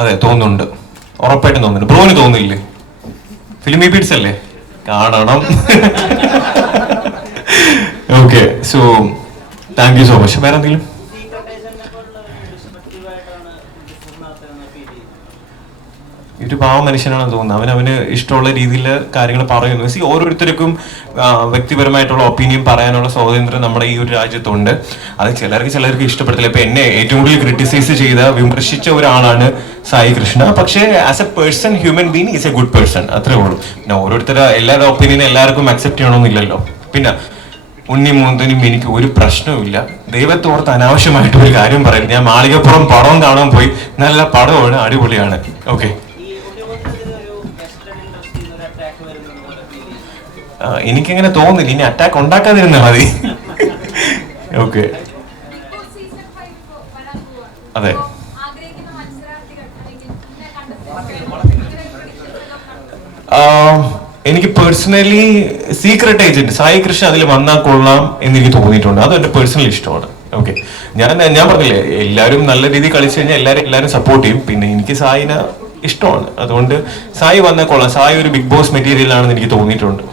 അതെ തോന്നുന്നുണ്ട്, ഉറപ്പായിട്ടും തോന്നുന്നുണ്ട്. ബ്രോന് തോന്നില്ലേ? ഫിലിമി ബീറ്റ്സ് അല്ലേ, കാണണം. Okay, so thank you so much. വേറെ എന്തെങ്കിലും? ഒരു പാവ മനുഷ്യനാണെന്ന് തോന്നുന്നത്. അവന് ഇഷ്ടമുള്ള രീതിയിൽ കാര്യങ്ങൾ പറയുന്നു. സി, ഓരോരുത്തർക്കും വ്യക്തിപരമായിട്ടുള്ള ഒപ്പീനിയൻ പറയാനുള്ള സ്വാതന്ത്ര്യം നമ്മുടെ ഈ ഒരു രാജ്യത്തുണ്ട്. അത് ചിലർക്ക് ഇഷ്ടപ്പെടത്തില്ല. ഇപ്പൊ എന്നെ ഏറ്റവും കൂടുതൽ ക്രിട്ടിസൈസ് ചെയ്ത, വിമർശിച്ച ഒരാളാണ് സായി കൃഷ്ണ. പക്ഷേ as A person, human being is A good person, അത്രേ ഉള്ളൂ. പിന്നെ ഓരോരുത്തരുടെ എല്ലാവരുടെ ഒപ്പീനിയനും എല്ലാവർക്കും അക്സെപ്റ്റ് ചെയ്യണമെന്നില്ലല്ലോ. പിന്നെ ഉണ്ണി മൂന്തനും എനിക്ക് ഒരു പ്രശ്നവുമില്ല. ദൈവത്തോർത്ത് അനാവശ്യമായിട്ട് ഒരു കാര്യം പറയും. ഞാൻ മാളികപ്പുറം പടം കാണാൻ പോയി, നല്ല പടമാണ്, അടിപൊളിയാണ്. ഓക്കെ, എനിക്കങ്ങനെ തോന്നുന്നില്ല. ഇനി അറ്റാക്ക് ഉണ്ടാക്കാതിരുന്നാ മതി. ഓക്കെ, അതെ. എനിക്ക് personally secret agent Sai Krishna അതിൽ വന്നാൽ കൊള്ളാം എന്ന് എനിക്ക് തോന്നിയിട്ടുണ്ട്. അത് എന്റെ പേഴ്സണൽ ഇഷ്ടമാണ്. ഓക്കെ, ഞാൻ പറഞ്ഞില്ലേ, എല്ലാവരും നല്ല രീതിയിൽ കളിച്ചു കഴിഞ്ഞാൽ എല്ലാവരും സപ്പോർട്ട് ചെയ്യും. പിന്നെ എനിക്ക് സായിനെ ഇഷ്ടമാണ്, അതുകൊണ്ട് സായി വന്നാൽ കൊള്ളാം. സായി ഒരു ബിഗ് ബോസ് മെറ്റീരിയൽ ആണെന്ന് എനിക്ക് തോന്നിയിട്ടുണ്ട്.